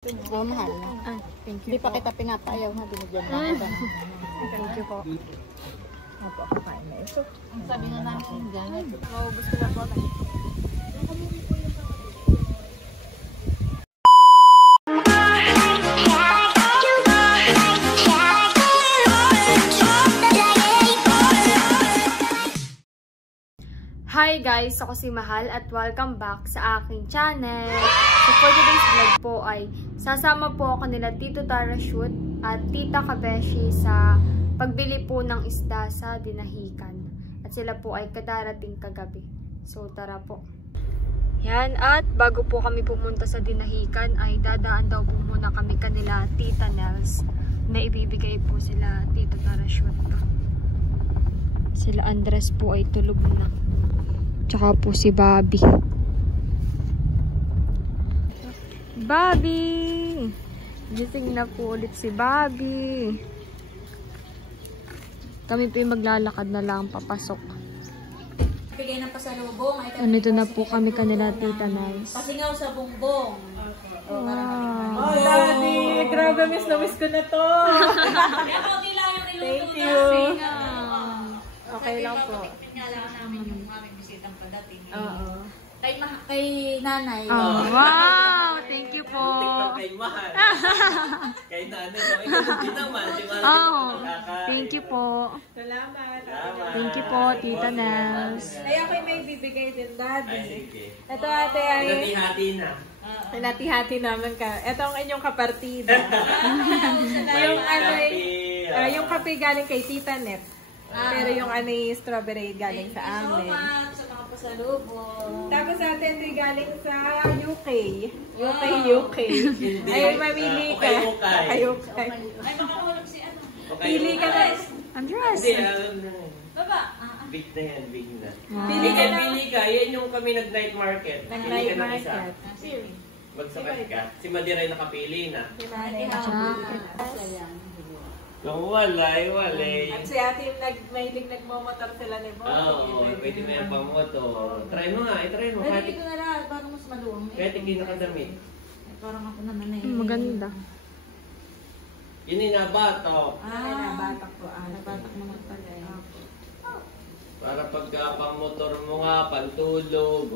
Oh, mahal na. Thank you. Hindi pa kita pinapayaw ha, binigyan mo kita. Thank you po. Opo, ako kain na ito. Ang sabi na namin dyan. Maubos ko na po. Hi guys! Ako si Mahal at welcome back sa aking channel. So for today's vlog po ay sasama po ako nila Tito Tara Shoot at Tita Kabeshi sa pagbili po ng isda sa Dinahican. At sila po ay kadarating kagabi. So tara po. Yan, at bago po kami pumunta sa Dinahican ay dadaan daw po muna kami kanila Tita Nels na ibibigay po sila Tito Tara Shoot. Sila Andres po ay tulog na. Tsaka po si Bobby. Bobby! Gising na po ulit si Bobby. Kami po yung maglalakad na lang papasok. Bigay ng pasalubong. Nandito na po kami kanila Tita Nice. Pasingaw sa bongbong. Wow! Oh, Daddy! Grabe, miss na miss ko na to. Thank you. Okay lang po. Pinala namin yung aming bisitang padating. Oo. Kay nanay. Oh, wow! Thank you po. Kay Mahal. Kay nanay. Ikaw naman. Oh, thank you po. Salamat. Thank you po, Tita Nels. Ay, ako'y may bibigay din, Daddy. Ay, sige. Ito ate ay Hati-hati na. pinati-hati naman ka. Ito ang inyong kapartida. Yung ano yung kape galing kay Tita Net. Pero yung ano yung strawberry galing sa amin. Sa mga pasalubong. Tapos natin ito galing sa UK. UK. Ay, mamili ka. Okay. Ay, baka hulog si ano. Pili ka na. Andres. Hindi, alam na. Baba. Big na yan, big na. Pili ka na. Pili ka. Yan yung kami nag-night market. Nag-night Pili ka ng isa. market. Magsakat ka. Si Madiray nakapili na. Jacket. Kung walay. At si ate yung mahilig nagmamotor sila ni Boy. Oo, pwede mo yan pamoto. Try mo nga, try mo. Pwede ko na lang. Parang mas maluwang. Kahit hindi nakadamit. Parang ako naman na Maganda. Yun yung nabatok. Ay, nabatak ko. Nabatak naman pala eh. Para pagka pamotor mo nga, pantulog.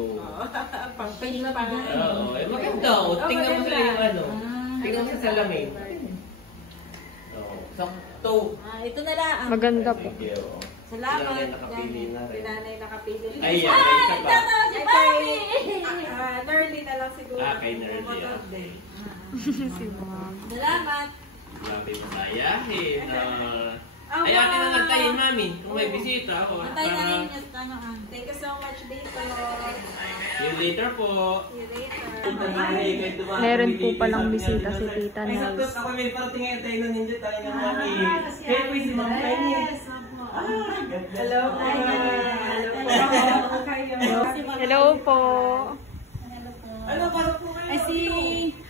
Pang-pin pa. Oo, maganda. Tingnan mo sa yung ano. Tingnan mo sa salamin. Oo, sakto. Ito na lang. Maganda po. Sige, oo. Salamat. Sinanay nakapili na rin. Sinanay nakapili. Ayan, may isa pa. Si Bobby! Nerly na lang siguro. Kay Nerly. Si Bob. Salamat. Grabe masayahin. Ay, akin na nagtayin namin. Kung may bisita ako. Antay na rin yung Thank you so much, Dito. See you later po. See you later. Meron po palang bisita si Tita Ay, sakto. Nels. Ako may parating ngayon tayo na ninja tayo ng mami. Kaya po si Ma'am Penny. Hello po. Hello po. Ano, parang po kayo? Ay, si...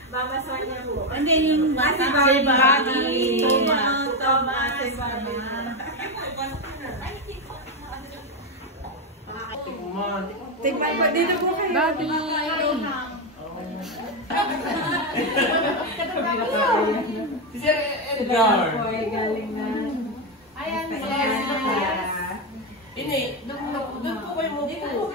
Mama Sonia po. And then yung bata. Si Bobby. Thomas. Tingnan po, dito po kayo. Bobby. Si Sir Edgar. Po ay galing na. Ayan, Ini, doon po kayo mo po.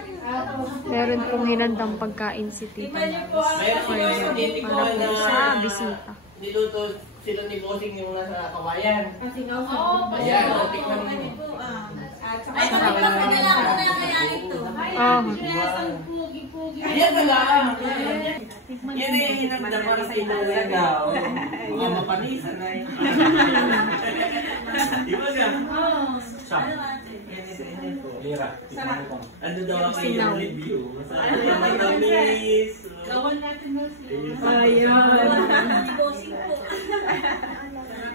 Meron pong hinandang pagkain si Tita Nels. Mayroon po yung hindi ko Para po na sa bisita. niluto sila ni Bossing yung nasa kawayan. Oo, Ayan, tikman mo. ay, kapag ko na lang ako na kaya ito. Oh. Ayan na lang. Yan ay hinagda para sa inalagaw. Mga mapanisan ay. Di ba siya? Ano daw ako yung review? Masarap yung matamis. Gawan natin ba siya? Ayun. Hindi bossing po.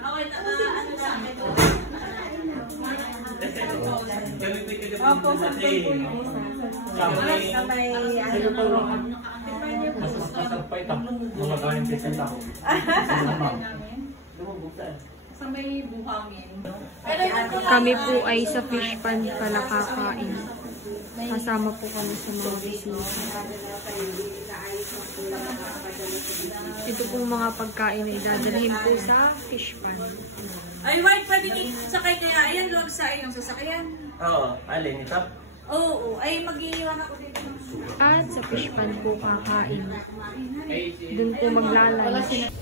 Away na ano sa akin. Kami may kagabi Opo, sa sa na may ano po. Masasapay ito. Mga kain sa tao. Sa may buhangin. Kami po ay sa fish pan pala kakain. Kasama po kami sa mga bisita. Ito pong mga pagkain ay dadalhin po sa fish pan. Ay, White, pwede sakay kaya. Ayan, log sa iyong sasakyan. Oo, alin ito? Oo, ay mag-iiwan ako dito. At sa fish pan po kakain. Doon po maglalunch.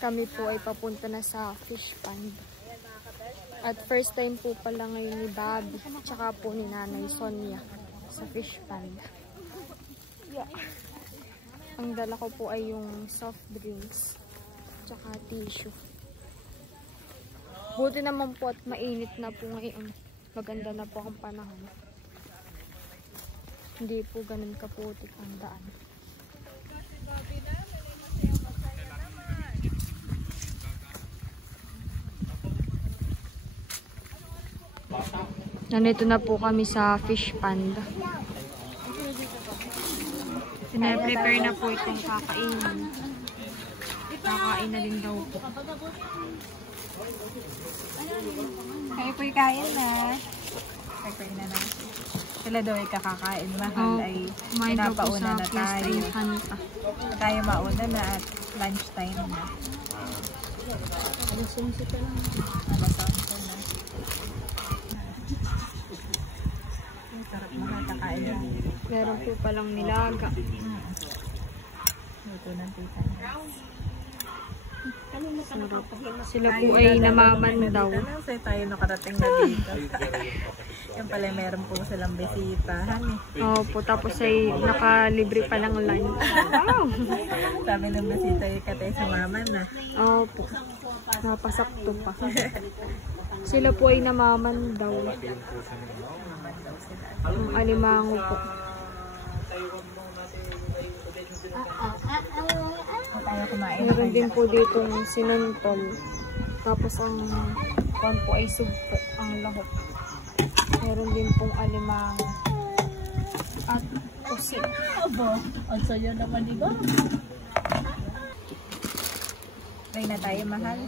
Kami po ay papunta na sa fish pond. At first time po pala ngayon ni Bobby, tsaka po ni Nanay Sonia sa fish pond. Yeah. Ang dala ko po ay yung soft drinks, tsaka tissue. Buti naman po at mainit na po ngayon. Maganda na po ang panahon. Hindi po ganun kaputik ang daan. Nandito na po kami sa fish pond. Pina-prepare na po itong kakainin. Kakain na din daw po. Kayo po'y kain na. Kain na natin. Sila daw ay kakakain. Mahal ay pinapauna na tayo. Tayo mauna na at lunch time na. Alas-11 lang. Alas-11 na. Sarap mahal kakain na. Meron po palang nilaga. Luto ng tita. Sarap. Sila po ay namamandaw. Sa'yo tayo nakarating na dito. Yung pala meron po silang bisitahan eh. Opo, tapos ay nakalibre pa ng lunch. Wow! Sabi ng bisita yung katay sa mama na. Opo. Napasakto pa. Sila po ay namamandaw. Ang alimango po. Tayo kumain. Meron din po dito yung sinantol. Tapos ang pan po ay sugpo, ang lahok. Meron din pong alimango. At pusit. Aba, ang sayo naman, di ba? Pray na tayo, mahal.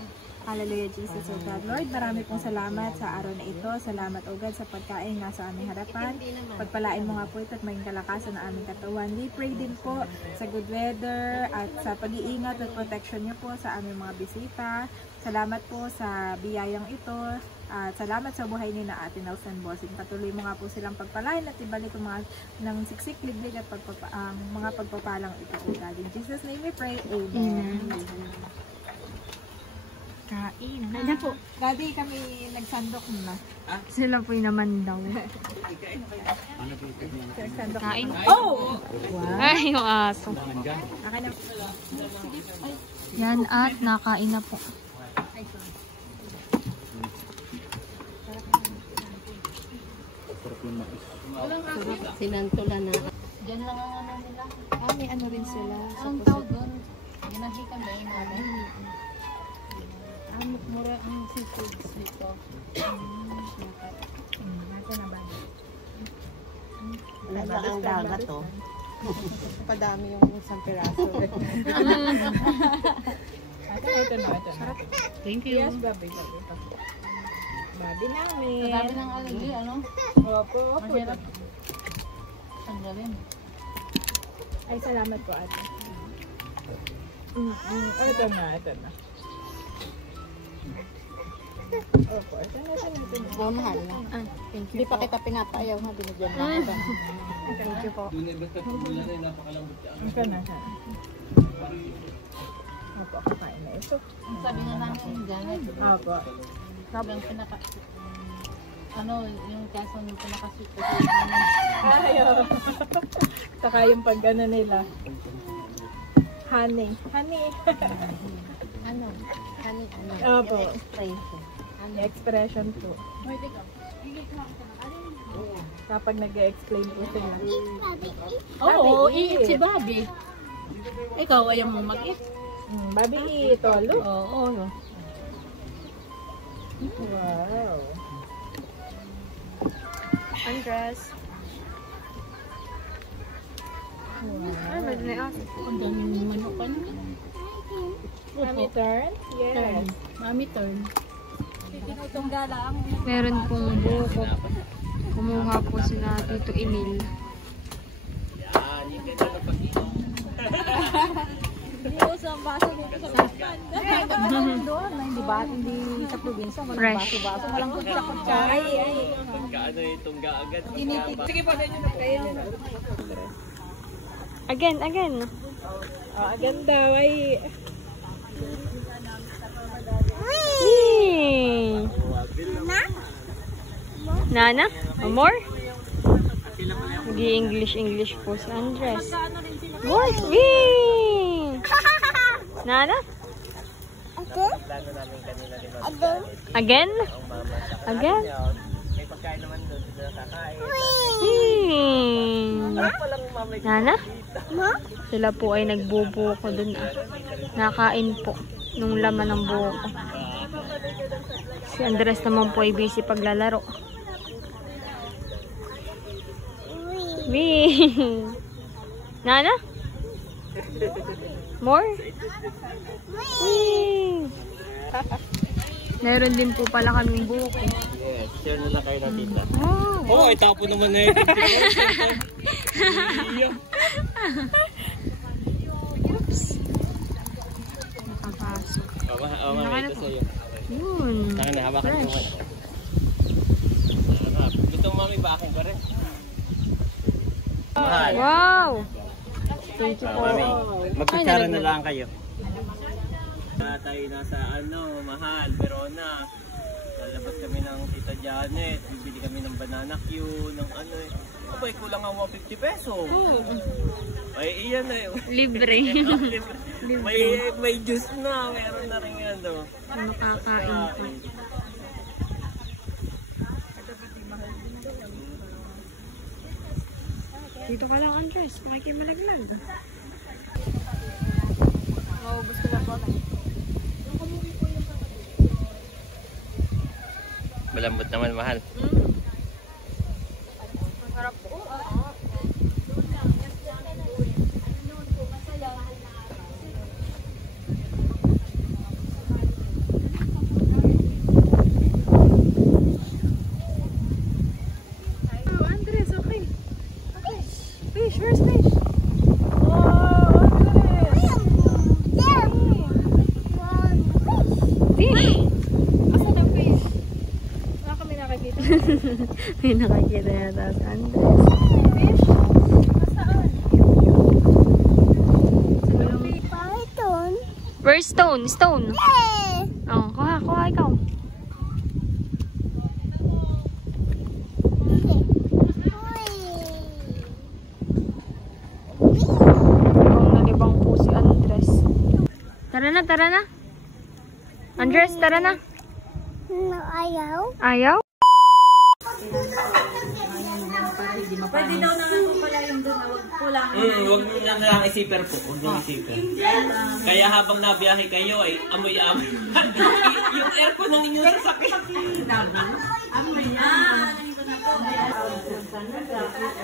Hallelujah, Jesus, O God. Lord, marami pong salamat sa araw na ito. Salamat, O God, sa pagkain nga sa aming harapan. Pagpalain mo nga po ito at maging kalakasan ng aming katawan. We pray din po sa good weather at sa pag-iingat at protection niyo po sa aming mga bisita. Salamat po sa biyayang ito. At salamat sa buhay ni na Ate Nelson Bossing. Patuloy mo nga po silang pagpalain at ibalik ang mga ng siksik, liglig at mga pagpapalang ito, O God. In Jesus' name we pray. Amen. Kain. Ano po? Daddy, kami nagsandok na. Sila po naman daw. Nagsandok Kain. na. Oh! Wow. Ay, yung aso. Akin na. Yan at nakain na po. Sinantulan na. Diyan lang ang ano nila. May ano rin sila. Ang tawag doon. Ginahikan ba yung namin? Ang mura ang seafoods dito. Natin na ba? Wala ba ang dagat to? Padami yung isang piraso. Ito na. Thank Yes, babi. Babi namin. Sabi ng aligi, ano? Opo. Mahirap. Ang galing. Ay, salamat po, ate. Ito na. Opo, ito na. Oh, mahal na. Thank you Hindi pa po. kita pinapayaw ha, binigyan lang kita. Thank you po. Ito na. Opo, kakain na ito. Sabi na namin dyan. Opo. Sabi ang pinaka... Ano, yung kaso ng pinakasito. Ayaw. Saka yung pag-ano nila. Honey. Ano? Ano? Opo. Expression. Expression po. Kapag nag-explain po sila. Oo, Bobby, eat si Bobby. Ikaw, ayaw mo mag-eat. Bobby, ito. Look. Oo, no. Wow. Andres. Ay, may aso. Ang daming manok ka na. Mami turn? Yes. Mami turn. Meron pong buko. Kumuha po sila Tito Emil. walang baso dito sa Basban. Doon, hindi ba? Hindi sa probinsya, walang Fresh. baso-baso. Walang kutsara. Pagkaano yung tungga agad. Sige po, medyo na kayo. Again. Agad daw, ay. Nana? Amor? Nag-i-English po si Andres. What? Wee! Nana? Again? Again? May pagkain naman doon. Nakakain. Nana? Sila po ay nagbubuko dun Nakain po nung laman ng buko. Si Andres naman po ay busy paglalaro. Wee! Nana? More? Wee! Meron din po pala kaming buko. Yes, share na lang kayo na tita. Wow! Oo, itapo naman na yun. Nakapasok. Oo, mamaya ito sa'yo. Yun. Hawakan mo naman. Gusto mo mami ba akin pa rin? Mahal. Wow! Thank you po. Mami, magkutsara na lang kayo. Tayo nasa mahal, Verona. Lalabas kami ng Tita Janet. Bibili kami ng banana Q, ng Abay, kulang ang 150 peso. Ay, iyan na yun. Libre. may juice na. Meron na rin Makakain po. Dito ka lang, Andres. Makikimalaglag. Maubos ko na po. Malambot naman, mahal. Masarap po. Andres, okay. Fish, where's fish? May nakakita yata si Andres. Fish? Nasaan? Where's stone? Stone? Oh, kuha ikaw. Nalibang po si Andres. Tara na. Andres, tara na. Ayaw? Pwede daw naman po pala yung doon. Kulang. Huwag mo lang isiper po. Huwag mo isiper. Kaya habang nabiyahe kayo ay amoy-amoy. Yung aircon ng inyong sasakyan. Amoy yan.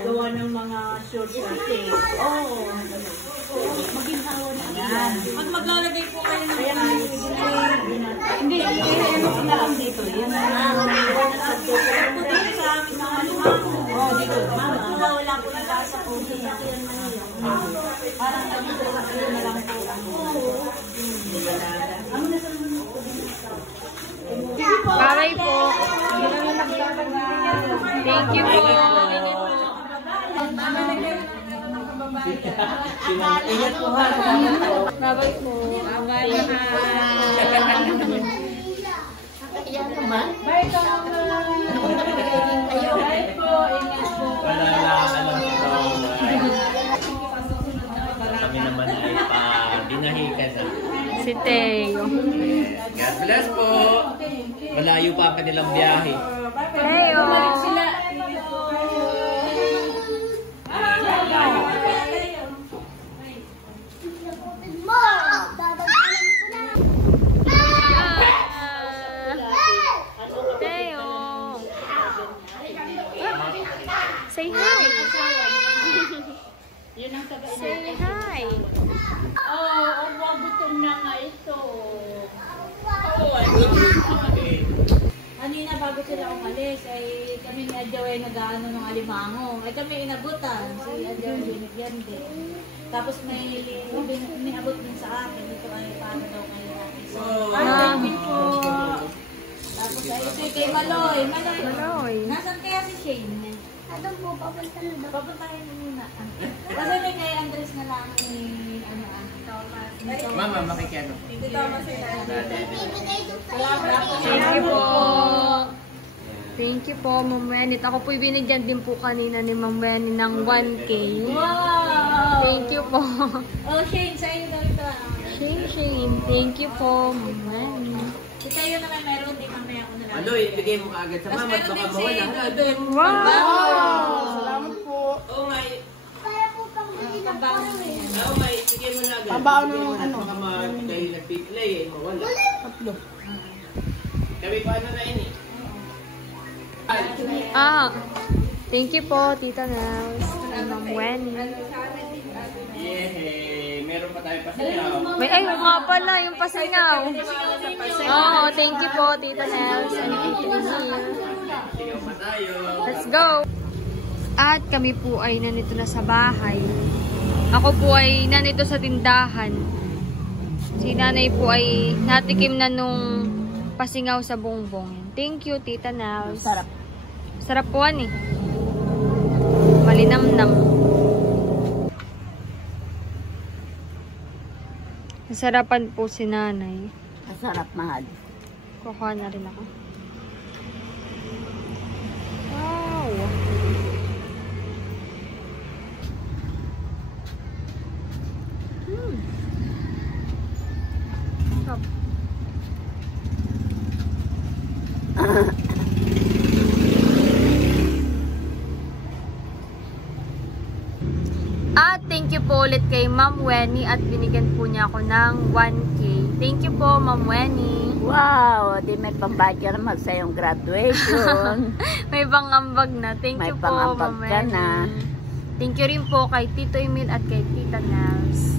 Gawa ng mga short kasi. Oo. Maginhawa na yan. Pag maglalagay po kayo ng hindi, ano na lang dito. Yan na sa amin mga luha. Oo, dito. Wala po yung lasa po. Parang dito na lang po. Bye po. Thank you po. Ingat po ha. Bye po. Bye. Wala lang alam ito. Kami naman ay pa-binahikan na. Si Teo. God bless po. Malayo pa ang kanilang biyahe. Teo. Teo. Say hi. Say hi. Gutom na nga ito. Kanina bago sila umalis, ay kami ni Adjaw ay nag-ano ng alimango. Ay kami inabutan. Si Adjaw binigyan din. Tapos may abot din sa akin. Ito ay para daw kayo natin. So, Ah. thank you po. Tapos ay ito kay Maloy. Maloy. Nasaan kaya si Shane? Adam po, papunta na. Papuntahin mo muna. Kasi may kay Andres na lang ni Thomas. Mama, makikiano. Si Thomas ay Thank you po. Thank you po, Ma'am Wenit. Ako po'y binigyan din po kanina ni Ma'am Wenit ng 1K. Wow! Thank you po. Oh, Shane, sa'yo daw ito. Shane. Thank you po, Ma'am Wenit. Si Tayo naman meron din mamaya ko na lang. Ano, ibigay mo agad sa mama at baka mawala. Wow! Salamat po. Oo nga, Kabangan na yan. oo nga, ibigay mo na agad. Pambaon Ibigay mo ng na ano? baka dahil nagpiplay eh, mawala. Tatlo. Kami pa ano na yun eh. Thank you po, Tita Nels. And Ma'am Wenit. Yeah, meron pa tayo pasingaw. May, ay, nga pala, yung pasingaw. Oo, thank you po, Tita Nels and Tita Neil. Singaw pa tayo. Let's go! At kami po ay nanito na sa bahay. Ako po ay nanito sa tindahan. Si nanay po ay natikim na nung pasingaw sa bongbong. Thank you, Tita Nels. Sarap. Sarap po eh. Malinamnam. Nasarapan po si nanay. Masarap, mahal. Kukuha na rin ako. Wow! Sarap. At thank you po ulit kay Ma'am Wenny at binigyan po niya ako ng 1K. Thank you po, Ma'am Wenny. Wow, di may pambadya naman sa iyong graduation. May pangambag na. Thank May you po, pangambag Ma'am ka Wenny. na. Thank you rin po kay Tito Emil at kay Tita Nels.